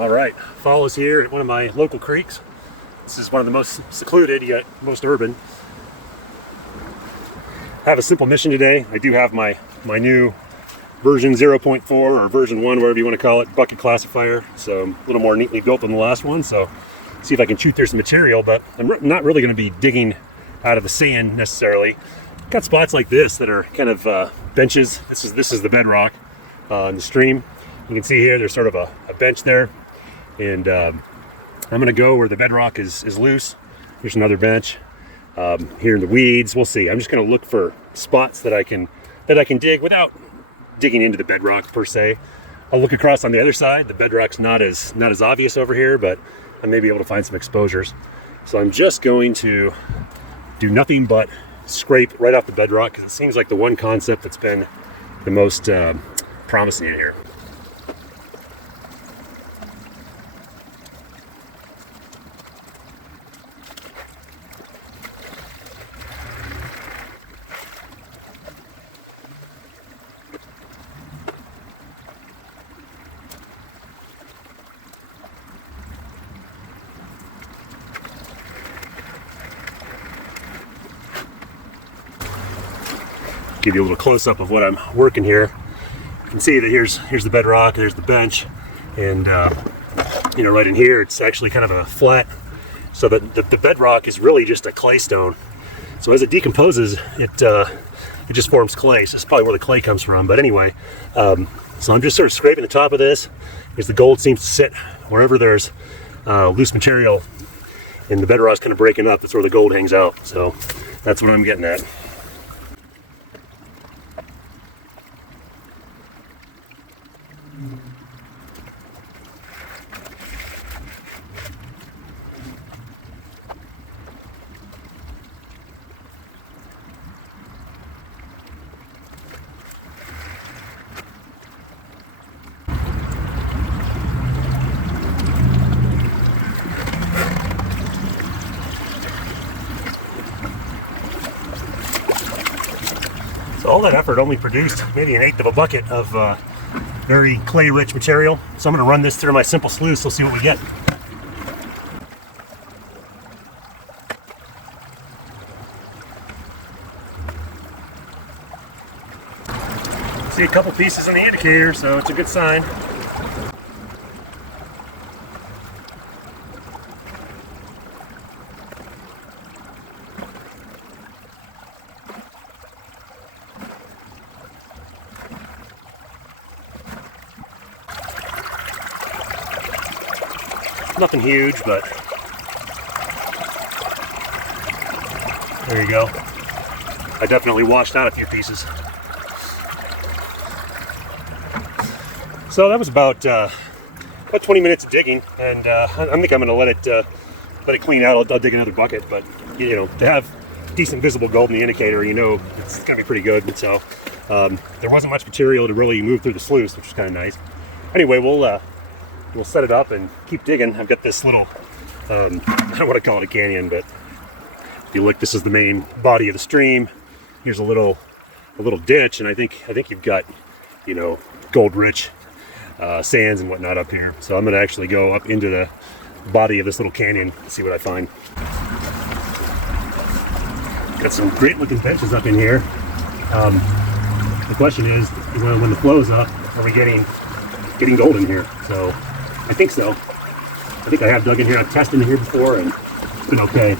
All right, fall is here at one of my local creeks. This is one of the most secluded, yet most urban. I have a simple mission today. I do have my new version 0.4 or version 1, whatever you want to call it, bucket classifier. So a little more neatly built than the last one. So see if I can shoot through some material, but I'm not really going to be digging out of the sand necessarily. Got spots like this that are kind of benches. This is the bedrock in the stream. You can see here there's sort of a bench there, and I'm going to go where the bedrock is loose. Here's another bench. Here in the weeds, we'll see. I'm just going to look for spots that I can dig without digging into the bedrock per se. I'll look across on the other side. The bedrock's not as obvious over here, but I may be able to find some exposures. So I'm just going to do nothing but scrape right off the bedrock, because it seems like the one concept that's been the most promising in here. Give you a little close-up of what I'm working here. You can see that here's the bedrock, there's the bench, and right in here it's actually kind of a flat, so that the bedrock is really just a clay stone. So as it decomposes, it just forms clay. So that's probably where the clay comes from. But anyway, so I'm just sort of scraping the top of this, because the gold seems to sit wherever there's loose material, and the bedrock's kind of breaking up. That's where the gold hangs out. So that's what I'm getting at. So all that effort only produced maybe an eighth of a bucket of very clay-rich material. So I'm going to run this through my simple sluice. We'll see what we get. See a couple pieces in the indicator, so it's a good sign. Nothing huge, but there you go. I definitely washed out a few pieces. So that was about 20 minutes of digging, and I think I'm going to let it clean out. I'll dig another bucket, but to have decent visible gold in the indicator, it's going to be pretty good. And so there wasn't much material to really move through the sluice, which is kind of nice. Anyway, we'll set it up and keep digging. I've got this little, I don't want to call it a canyon, but if you look, this is the main body of the stream. Here's a little ditch, and I think you've got, gold-rich sands and whatnot up here. So I'm going to actually go up into the body of this little canyon and see what I find. Got some great-looking benches up in here. The question is, when the flow's up, are we getting gold in here? So I think so. I think I have dug in here. I've tested in here before, and it's been okay.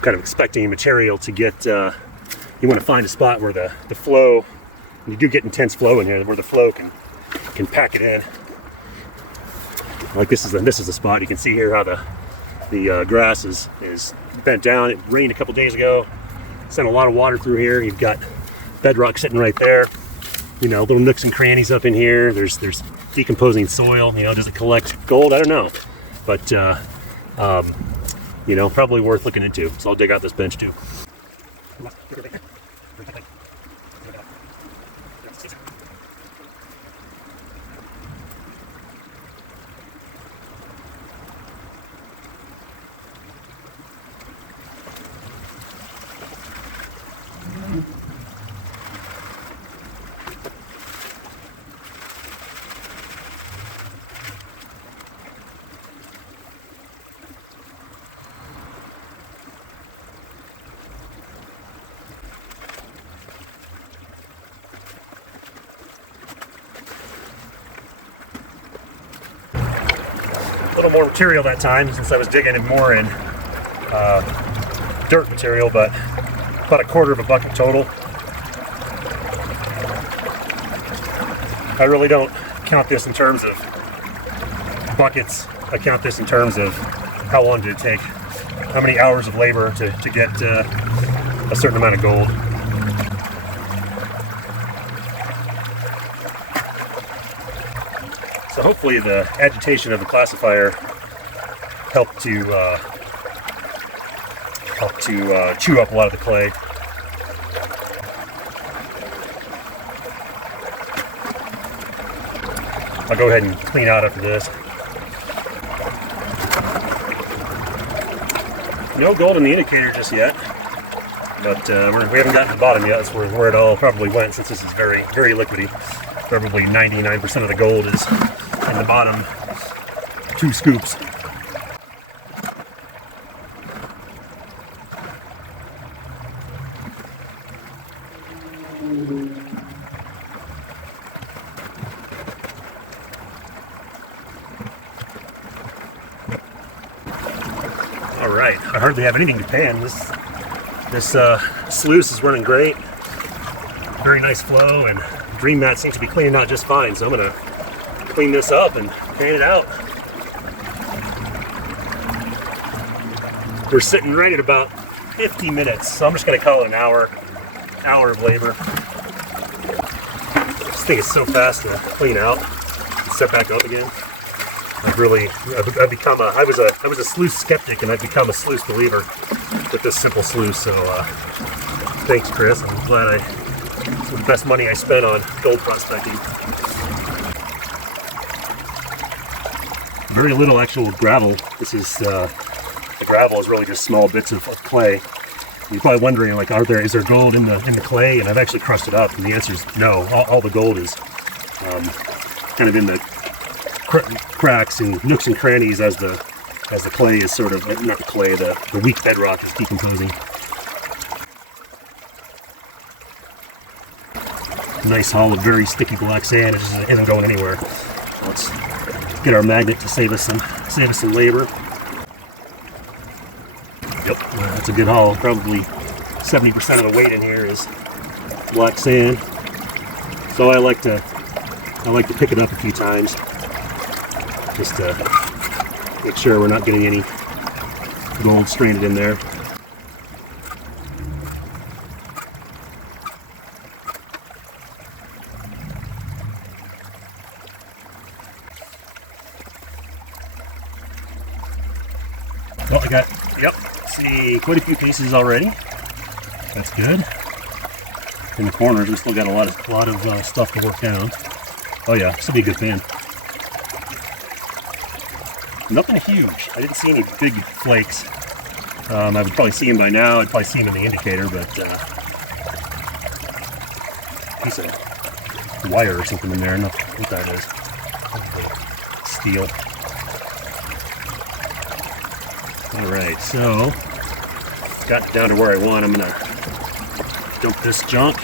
Kind of expecting material to get, you want to find a spot where the flow, you do get intense flow in here, where the flow can pack it in. Like this is the spot. You can see here how the grass is bent down. It rained a couple days ago, sent a lot of water through here. You've got bedrock sitting right there. Little nooks and crannies up in here. There's decomposing soil. Does it collect gold? I don't know, but probably worth looking into. So I'll dig out this bench too. more material that time since I was digging in more in dirt material, but about a quarter of a bucket total. I really don't count this in terms of buckets. I count this in terms of how long did it take, how many hours of labor to get a certain amount of gold. So hopefully the agitation of the classifier helped to chew up a lot of the clay. I'll go ahead and clean out after this. No gold in the indicator just yet, but we haven't gotten to the bottom yet. That's where it all probably went, since this is very, very liquidy. Probably 99% of the gold is in the bottom 2 scoops. All right, I hardly have anything to pan. This sluice is running great. Very nice flow, and Dream Mat seems to be cleaning out just fine. So I'm gonna clean this up and pan it out. We're sitting right at about 50 minutes, so I'm just gonna call it an hour of labor. This thing is so fast to clean out and set back up again. I've become I was a sluice skeptic, and I've become a sluice believer with this simple sluice. So thanks, Chris. I'm glad it's the best money I spent on gold prospecting. Very little actual gravel. This is the gravel is really just small bits of clay. You're probably wondering, like, is there gold in the clay? And I've actually crushed it up, and the answer is no. All the gold is kind of in the cracks and nooks and crannies as the clay is sort of, not the clay, the weak bedrock is decomposing. Nice haul of very sticky black sand. It just isn't going anywhere. Let's get our magnet to save us some labor. Yep, that's a good haul. Probably 70% of the weight in here is black sand. So I like to pick it up a few times, just to make sure we're not getting any gold stranded in there. Well, I got, see, quite a few pieces already. That's good. In the corners, we still got a lot of stuff to work down. Oh yeah, this will be a good pan. Nothing huge. I didn't see any big flakes. I would probably see them by now. I'd probably see them in the indicator, but piece of wire or something in there. I don't know what that is. Steel. All right, so got down to where I want. I'm gonna dump this junk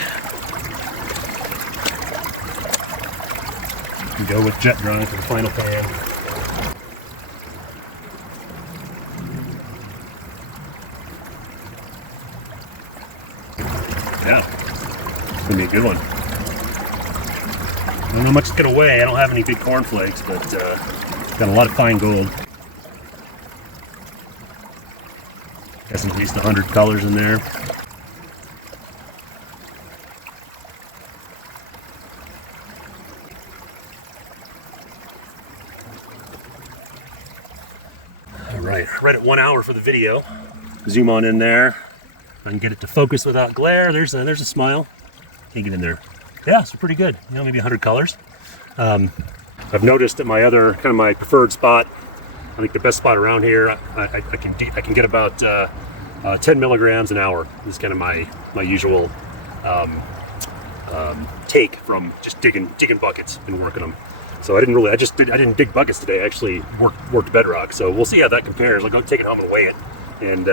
and go with jet drying for the final pan. Yeah, it's gonna be a good one. I don't know how much it's gonna weigh. I don't have any big cornflakes, but got a lot of fine gold. Got at least 100 colors in there. All right, right at 1 hour for the video. Zoom on in there. I can get it to focus without glare. There's a smile. Can't get in there. Yeah, it's pretty good. You know, maybe 100 colors. I've noticed at my other kind of my preferred spot, I think the best spot around here, I can get about 10 milligrams an hour. This is kind of my usual take from just digging buckets and working them. So I didn't dig buckets today. I actually worked bedrock. So we'll see how that compares. I'll go take it home and weigh it, and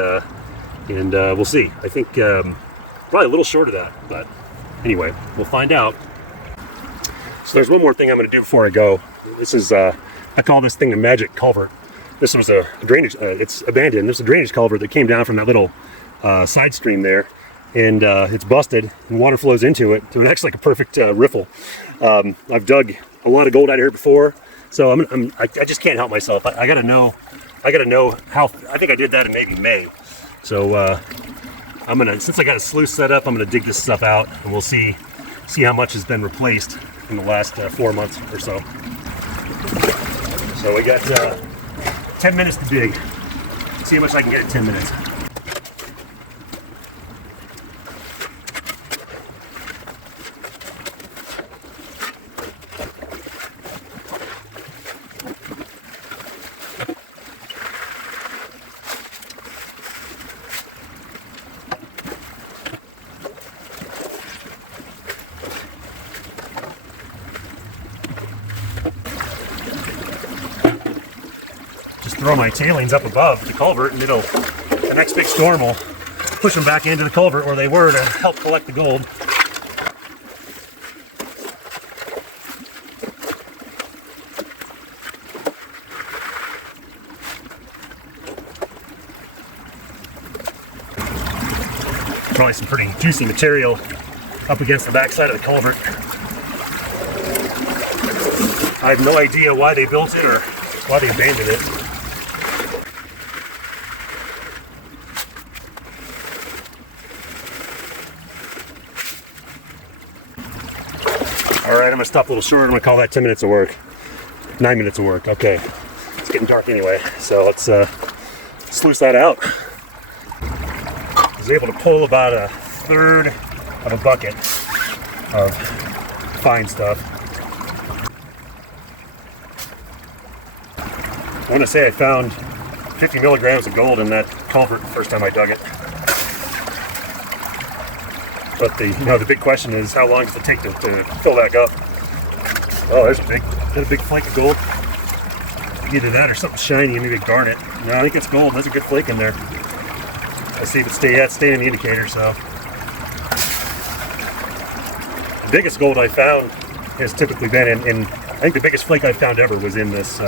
we'll see. I think probably a little short of that, but anyway, we'll find out. So there's one more thing I'm going to do before I go. This is I call this thing the magic culvert. This was a drainage, it's abandoned. This is a drainage culvert that came down from that little side stream there, and it's busted and water flows into it. So it acts like a perfect riffle. I've dug a lot of gold out of here before, so I just can't help myself. I gotta know how. I think I did that in maybe May. So I'm gonna, since I got a sluice set up, I'm gonna dig this stuff out, and we'll see how much has been replaced in the last 4 months or so. So we got 10 minutes to dig. See how much I can get in 10 minutes. Throw my tailings up above the culvert, and the next big storm will push them back into the culvert where they were to help collect the gold. Probably some pretty juicy material up against the backside of the culvert. I have no idea why they built it or why they abandoned it. All right, I'm gonna stop a little short. I'm gonna call that 10 minutes of work. 9 minutes of work, okay. It's getting dark anyway, so let's sluice that out. I was able to pull about 1/3 of a bucket of fine stuff. I want to say I found 50 milligrams of gold in that culvert the first time I dug it. But the big question is, how long does it take to fill back up? Oh, there's a big flake of gold. Either that or something shiny and maybe garnet. No, I think it's gold. There's a good flake in there. Let's see if it's staying in the indicator. So the biggest gold I found has typically been in I think the biggest flake I've found ever was in this.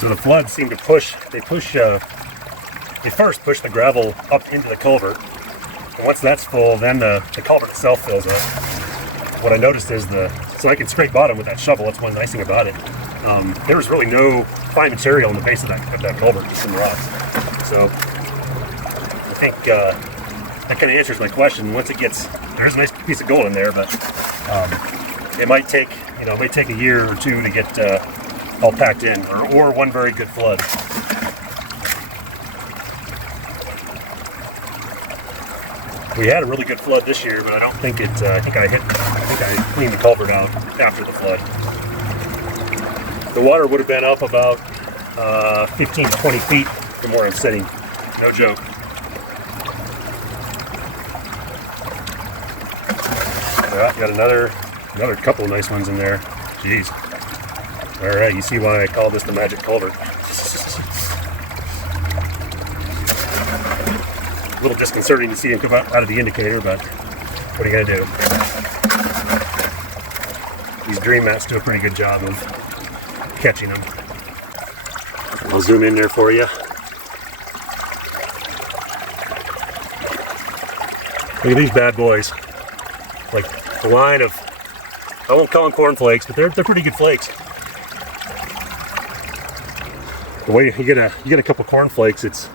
So the floods seem to they first push the gravel up into the culvert. And once that's full, then the culvert itself fills up. What I noticed is so I can scrape bottom with that shovel. That's one nice thing about it. There was really no fine material in the base of that culvert, just some rocks. So I think that kind of answers my question. Once there's a nice piece of gold in there, but it might take a year or two to get all packed in, or one very good flood. We had a really good flood this year, but I don't think it. I think I cleaned the culvert out after the flood. The water would have been up about 15 to 20 feet from where I'm sitting. No joke. Got another couple of nice ones in there. Jeez. All right, you see why I call this the magic culvert. A little disconcerting to see him come out of the indicator, but what are you gonna do? These dream mats do a pretty good job of catching them. I'll zoom in there for you. Look at these bad boys. Like a line of, I won't call them cornflakes, but they're pretty good flakes. The way you get a couple cornflakes, it's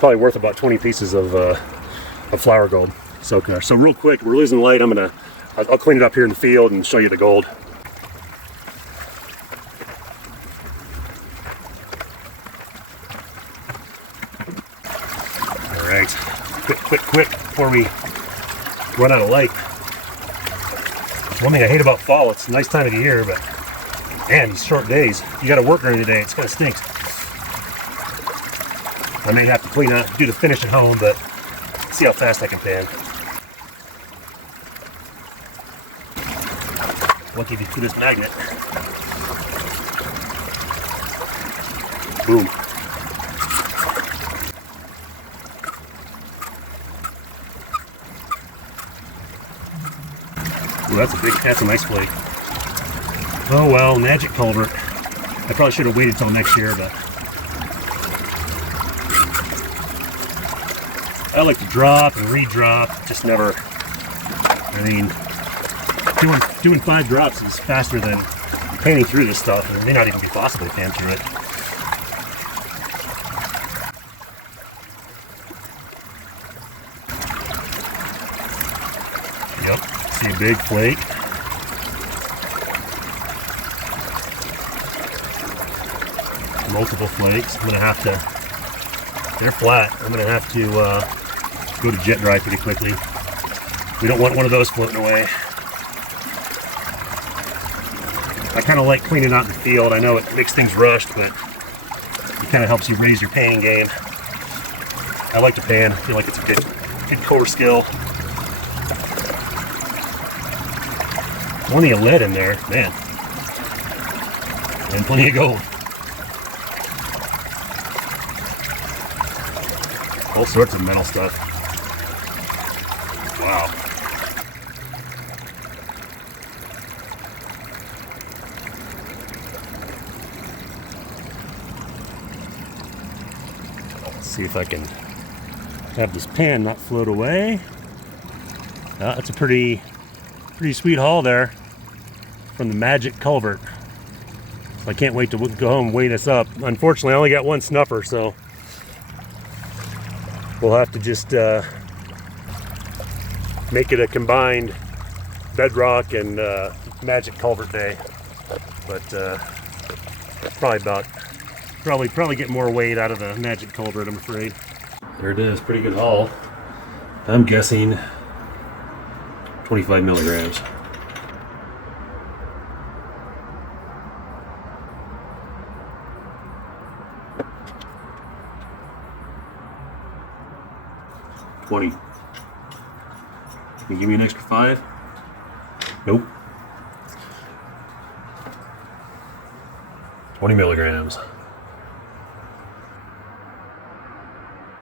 probably worth about 20 pieces of flour gold soaked there. So real quick, we're losing light. I'll clean it up here in the field and show you the gold. All right, quick before we run out of light. One thing I hate about fall, it's a nice time of the year, but man, these short days. You got to work during the day. It's kind of stinks. I may have to do the finish at home, but see how fast I can pan. Lucky if you do this magnet. Boom. Ooh, that's a nice flake. Oh well, magic culvert. I probably should have waited till next year, but I like to drop and re-drop, just never, I mean, doing 5 drops is faster than painting through this stuff, and it may not even be possible to pan through it. Yep, see a big flake. Multiple flakes. I'm gonna have to, they're flat. I'm gonna have to go to jet dry pretty quickly. We don't want one of those floating away. I kind of like cleaning out in the field. I know it makes things rushed, but it kind of helps you raise your painting game. I like to pan. I feel like it's a good core skill. Plenty of lead in there, man. And plenty of gold. All sorts of metal stuff. Wow. Let's see if I can have this pan not float away. That's a pretty sweet haul there from the magic culvert. I can't wait to go home and weigh this up. Unfortunately, I only got one snuffer, so we'll have to just make it a combined bedrock and magic culvert day. But probably get more weight out of the magic culvert, I'm afraid. There it is, pretty good haul. I'm guessing 25 milligrams. Can you give me an extra 5? Nope. 20 milligrams.